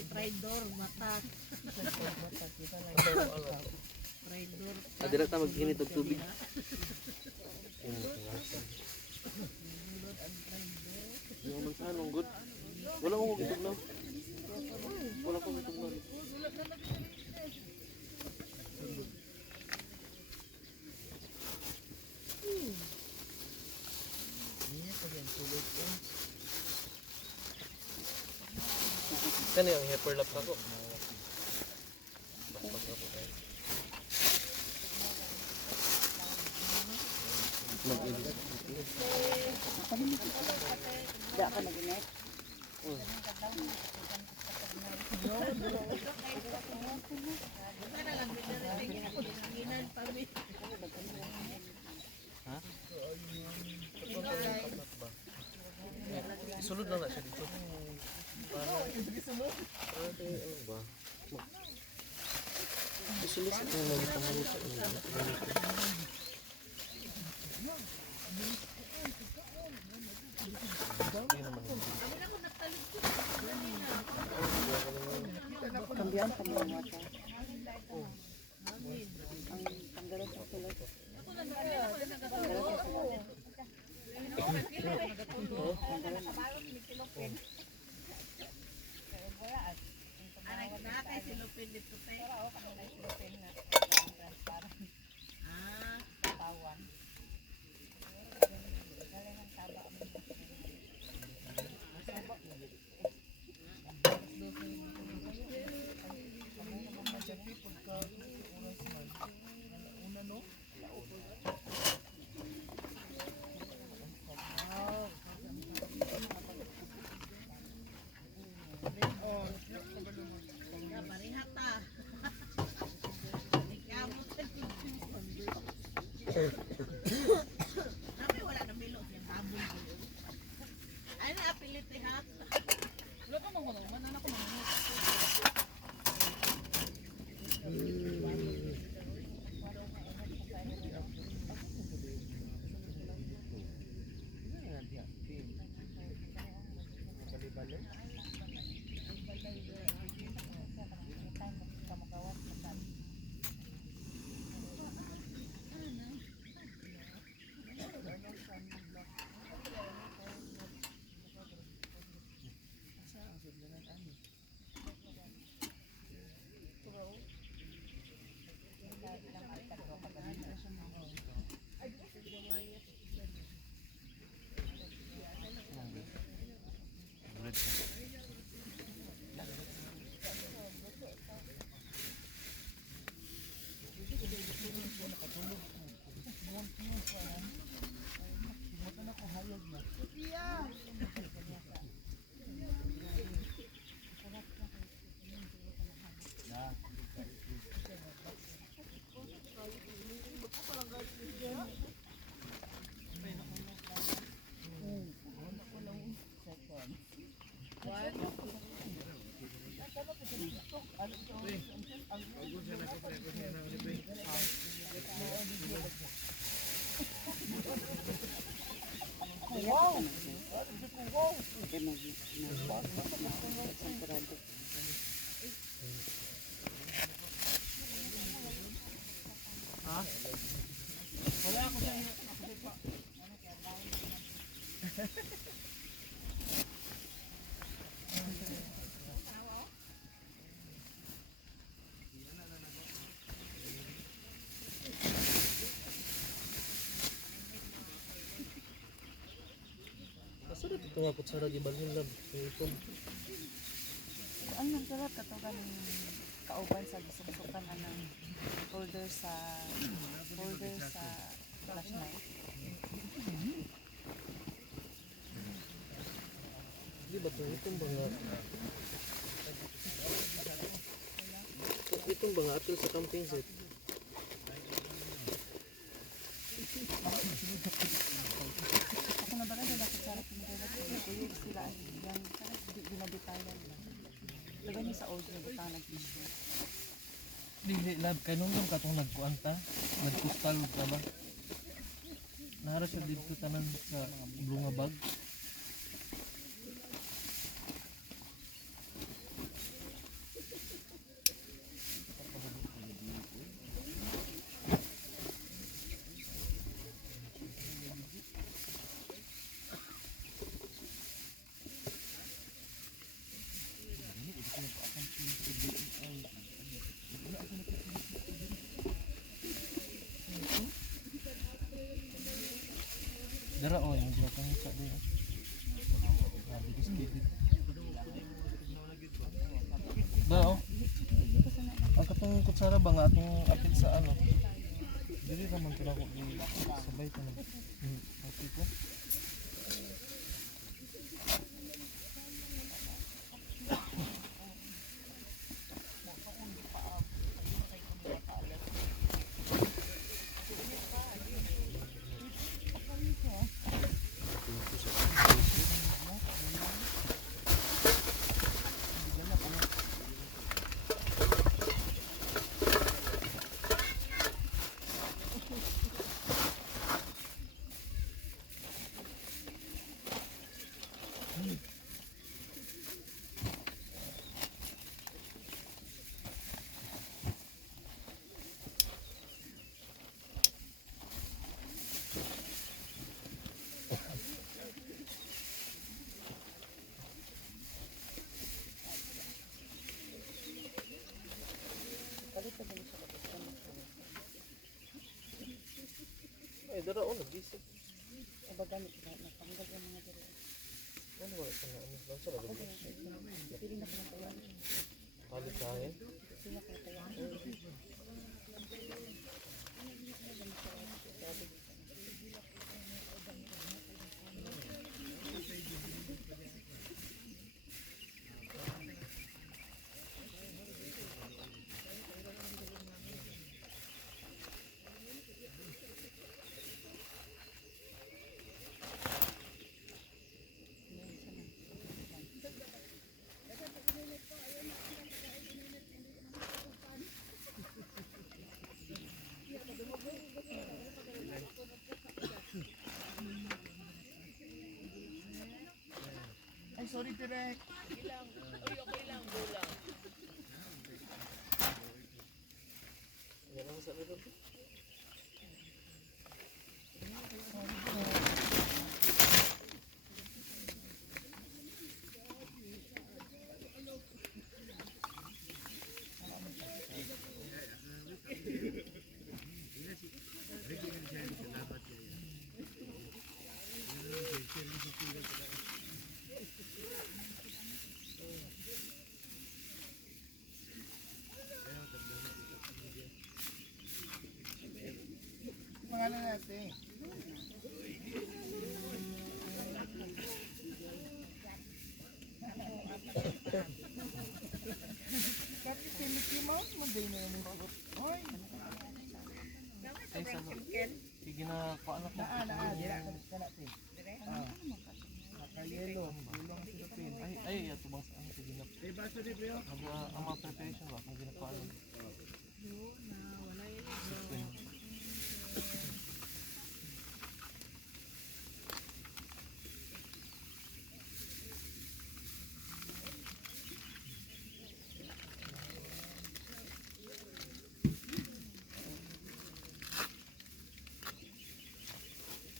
Uy, traidor, mata. Traidor. Adila ta mag-init og tubig. Yung magsanong good. Wala ko gitugnaw. Wala ko gitugnaw. Kani ang heifer lap ako. Tidak ka nag-init. Sulod na siya dito. Sulod na Kambiyan sa mga mata. Ang tanggalan sa sulat. Nabi wala na milot yung habol ko. Ay na apilit eh ha. Wala ka mong kunuman, anak ko manginit. Sarap ito nga kutsara di balhin lab. Ito. Ang nagsalat ka to ganing kauban sa gisusukan anang holder sa flashlight. Di ba itong banga? Itong banga atil sa camping set. Ako na ba na dala sa pinagalat ko sila yang binadetalan lang. Laban niya sa old na butang nag-issue. Dili lab kay nung katong nagkuanta, nagkustal ka ba? Nahara siya dito tanan sa bunga bag. Dara o, yung dira kang isa din. Grabe ko skidit. Ba o? Ang katong kutsara ba nga atong apil sa ano? Dili naman ko na ko sabay ko na. Okay po. Ay, dara o, nag-isip. Aba gamit na natanggal yung mga dito. Ano wala sa ano? Lang sa lagay. Pili na ko ng tayo. Halit sa akin. Pili na ko ng tayo. Ay, sorry, Direk. Yan ang sa loob. Pangalan natin. Kasi si Mickey Mouse mo din na yung suot. Hoy! Ay, sa loob. Sige na, paano ko? Dira ka natin. Naka-yellow. Yellow ang silupin. Ay, ito bang sa ano? Sige na. Ay, baso din bro. Ang mga preparation ba? Kung ginapaalam.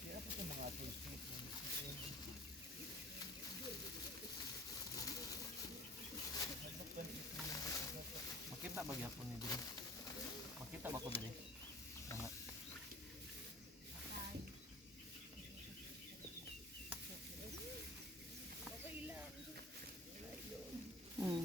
Dira pa sa mga ating Makita ba gyapon ni diri? Makita ba ko diri? Nga. Hmm.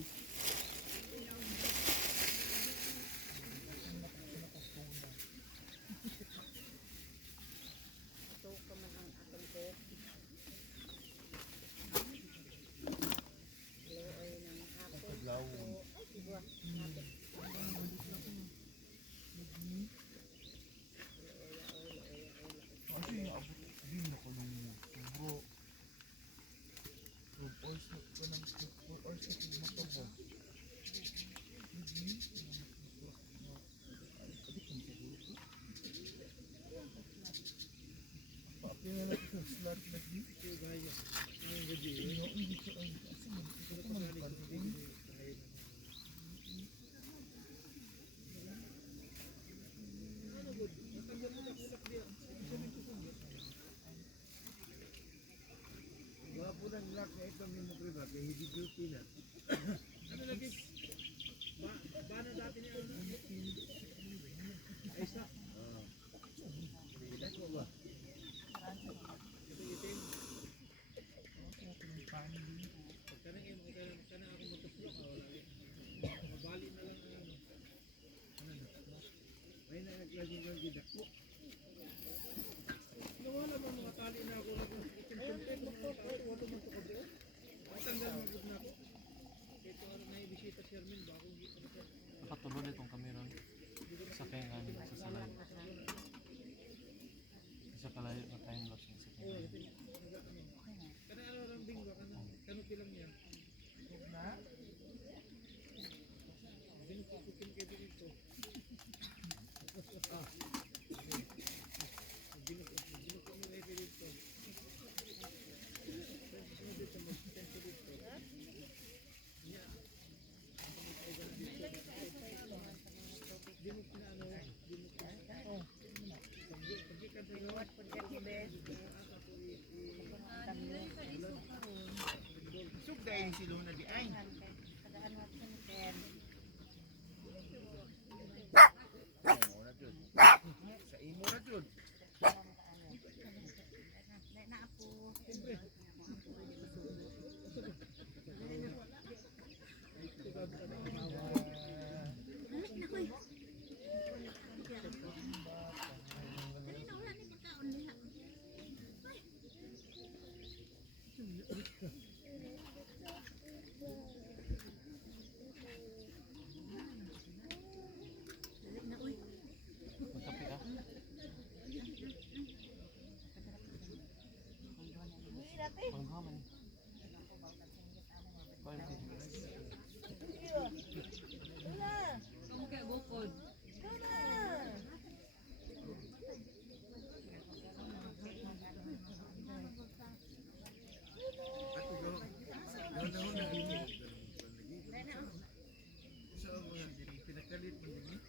Kasi yung abot din ako nung bro. Or sa motor. Paapin na natin sa slot lagi. Gaya. Ang gabi. Hindi ko ay kasi ito ko magpapalagay. Wala lock na ito yung motor ba? Kaya hindi duty na. Ano lagi? Bana dati niya ano? Ay sa? Hindi ko ba? time lapse ng second. Oo, kana ano lang bingo kana kanuti lang niya. Na? Binukutin kayo dito. Ah. Binukutin mo kayo dito. Sugday silo na di ay. Sa imo ra jud. Magkape ka? Panghaman. Kamu kaya bukod. Pinakalit mo din.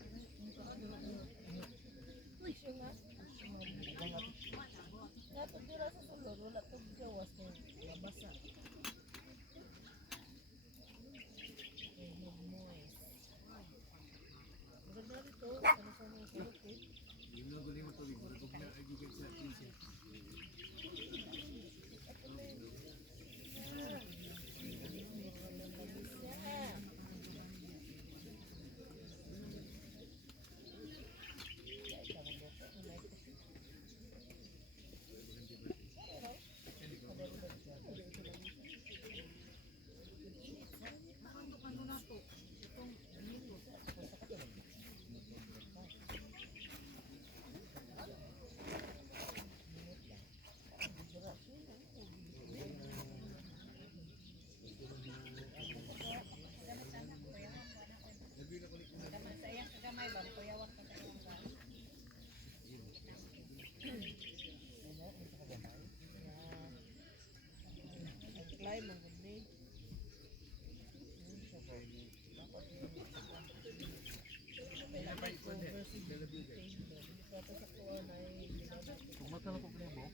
Kung mata na problema,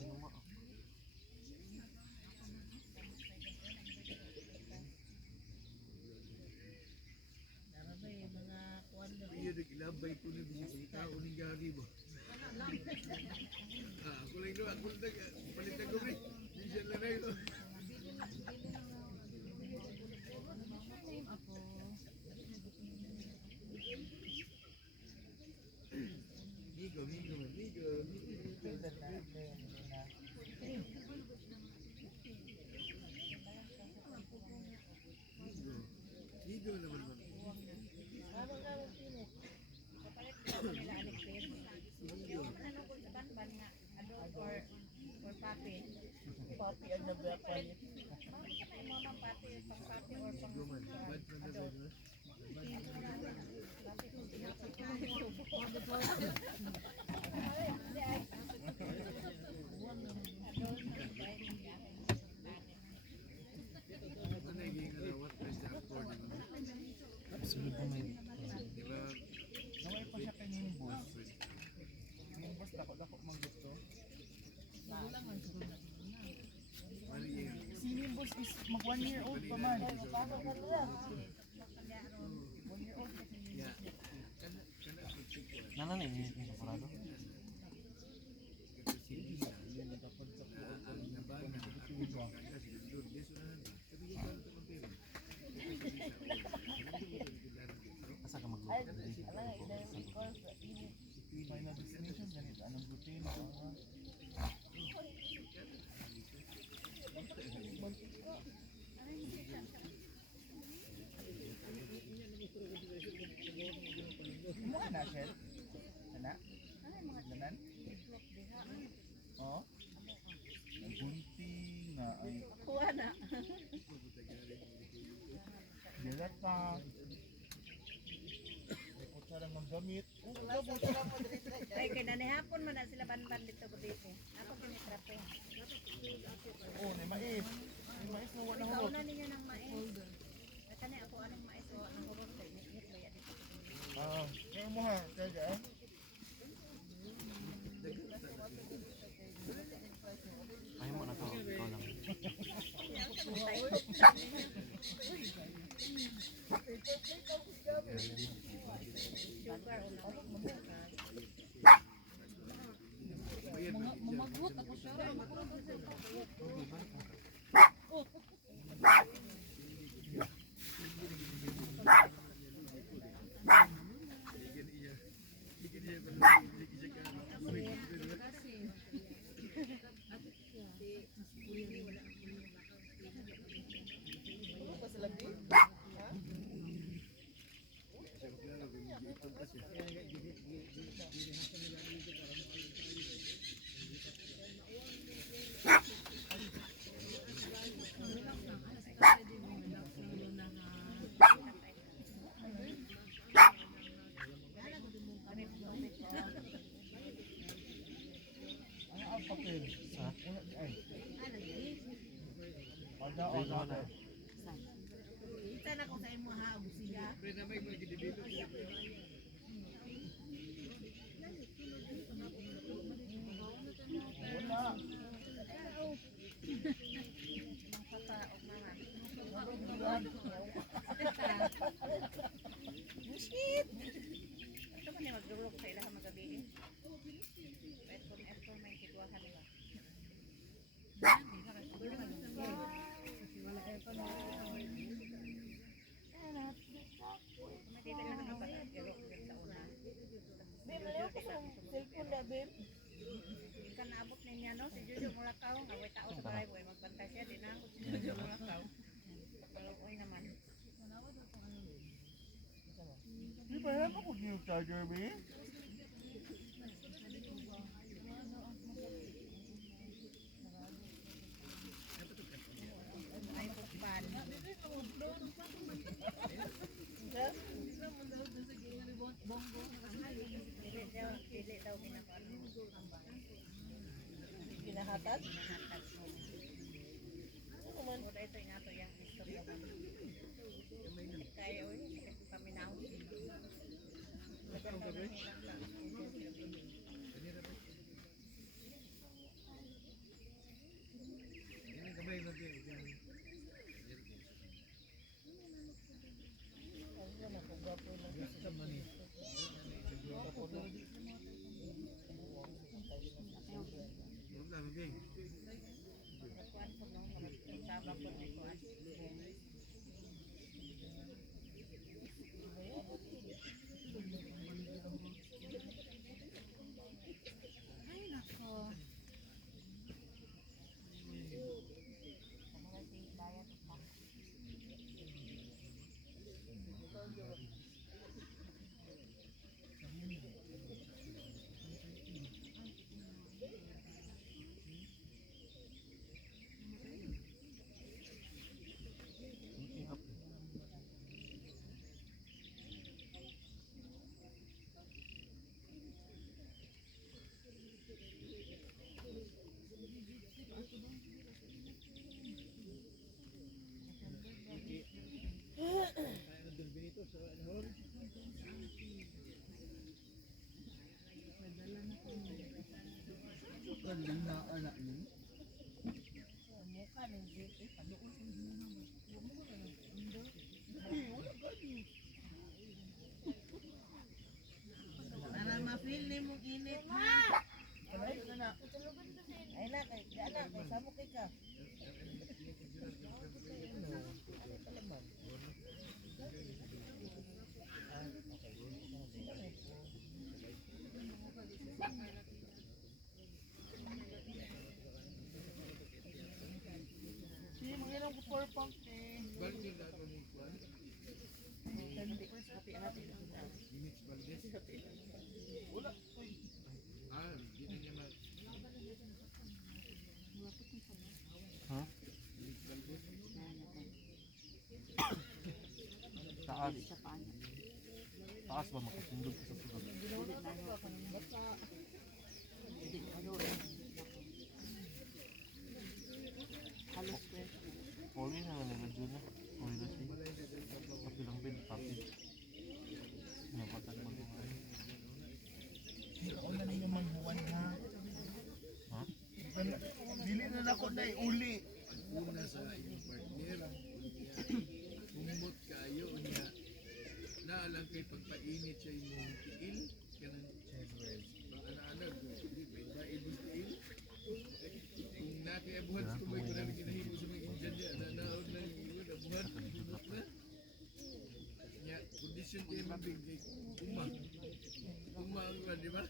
inuma. Iya nagilabay ko na bisita tao ni gari mo. Ako lang no, ako lang palitan ko rin. Di siya lang rin. Migo. Migo naman man. Papi ang naglapan. Migo man. Bad man na ba no? Ano naging what is the according? Sunod na may Diba? naway pa siya kay Nimbus. Nimbus dako man gusto. Mali yan. Si Nimbus is mag 1 year old pa man. 1 year old kasi Yeah. Kana ako check ko. Nanan eh, yung kaparado. Kasi hindi na. Ang nabana. Ako ba? Kasi doon. Yes, unahan. Sabi ko kano ito mag-pero. Asa ka magluto? Final destination, ganito. Anong routine? Mukha na, Shell? Sana? tanan? Oh? Nagunting na ay Kuha na. dilata. May kutsara ng gamit. Ay, kaya nanihapon man na sila banban dito ko dito. Ako kinitrape. Oh, may mais. May mais na wala hulot. Kauna ninyo ng mais. Kani ako anong mais o ang hurot kay nit ba dito. Ah, yung mo ha, kaya Ayaw mo na to. Ikaw lang. Sugar o na. Mamagot ako siya. ang papel. Ha? Ay. Ada Ay, ikaw na. Kita na ko sa imo ha, siya. Wala. Shit! Ito man yung magdulog sa ilaha magabihin. Aircon may kitwahan nila. Dito na naman pa sa una. Bim, malayo ko sa cellphone na, Bim. Hindi ka naabot niya, no? Si Jojo Mulakaw. Away tao sa bahay, boy. Magbantay siya. Di naabot si Jojo Mulakaw. Malukoy naman. Di ba yan ako yung charger, be? Ay, pukpan. Dili daw ginapan. Ginahatag? Ginahatag. Muna ito inato yung istorya ba? Kaya uy, paminaw. Maganda na hilang lang. Kuan po nung sabang po ni kuan. Ay nako. Galing na anak ni. Mukha ng JK paduol ko Para ma-feel ni mong init ha. Ay na, kay samo kay ka. ba makatindog ka sa sulod. Halos square. Poli na nalagad na. Poli na siya. Kapilang bed, kapit. Napatag mo yung ano. Una na yung magbuwan ha. Ha? Dili na ako na uli. Una sa iyong partner, umot kayo niya. Naalang kay pagpainit sa imong tiil, kanang pang-anak, may baid mo tiil. Kung nakiabuhan sa kumay ko na ginahimo sa mga Indian niya, nanaod na yung iwan, abuhan, umot na. Nya, kondisyon kayo mabigay, umang ka, di ba?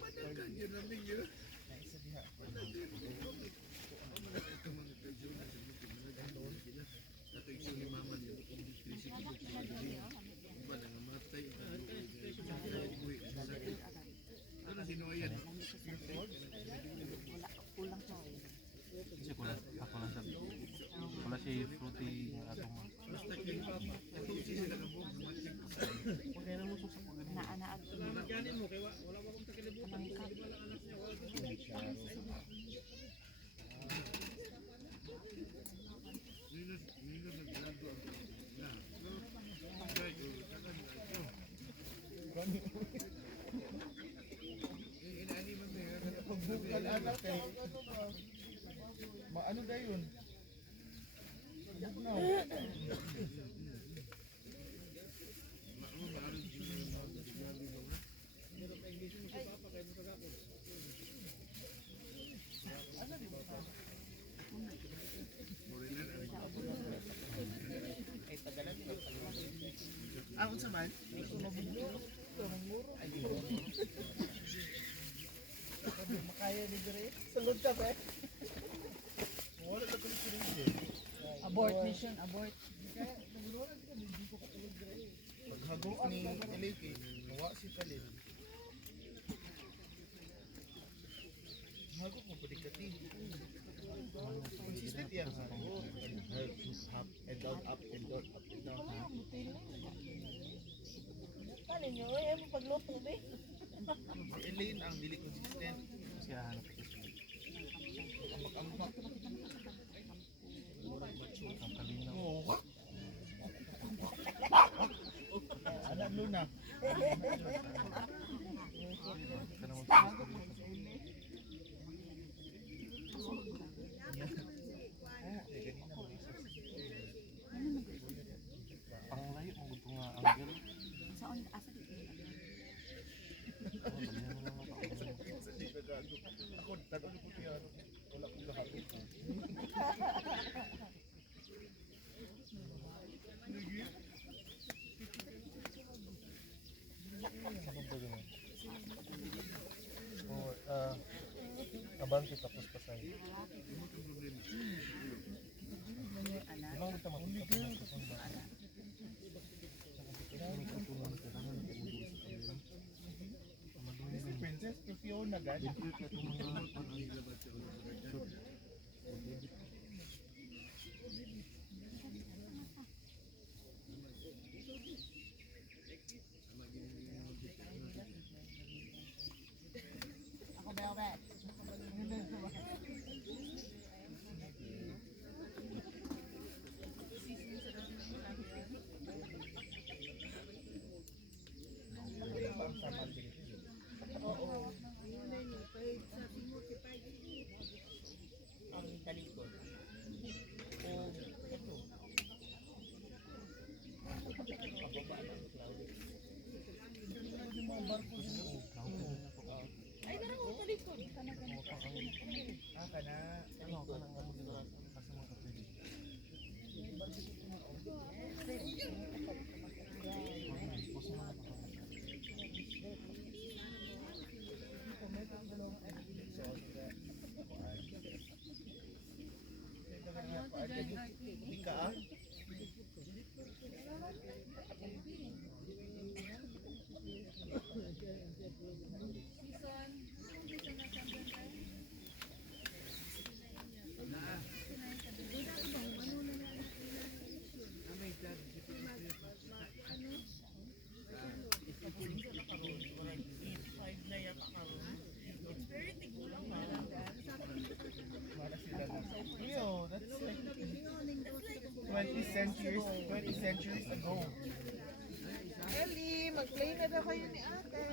Matakan yun namin yun. Ano sino yan? Kulang siya. Kasi ako lang sa wala siya fruity ng atong Basta kayo papa. Ito si sila ka mo. okay na mo sa Naanaag. Kanin mo kaya wala pa akong takilibutan. Minus na grado ang na. Kahit takan na ito. Inaani man may Pagbukal anak eh. Ano gayon? Bugnaw. Unsa man? Makaya ni dire. Sulod ka ba? Wala na kulit dire. Abort mission, abort. Paghagok ni Eliki, nawa si Kalin. Hagok mo pwede kati. Consistent yan ha. Up and down, up and down, up and down. Ano nyo? Ayaw mo pagluto ba? Si Elaine ang dili consistent. kasi hahanap ko sa Ambak-ambak. ang kalinaw. Oo. Anak Luna. Kana mo sa panglayo mo gusto nga angle. Saan asa dito? Ako, tatalo ko siya. Wala ko lahat. Oh, abante tapos pasay. Ilang kita matutupin sa sunda. Si Princess, Fiona agad. Ako velvet. Ang talikod. O, ito. Pababa ng cloud. Yung mga barko Ay, darang ko talikod. 20 centuries ago. Ellie, mag-play na daw kayo ni ate.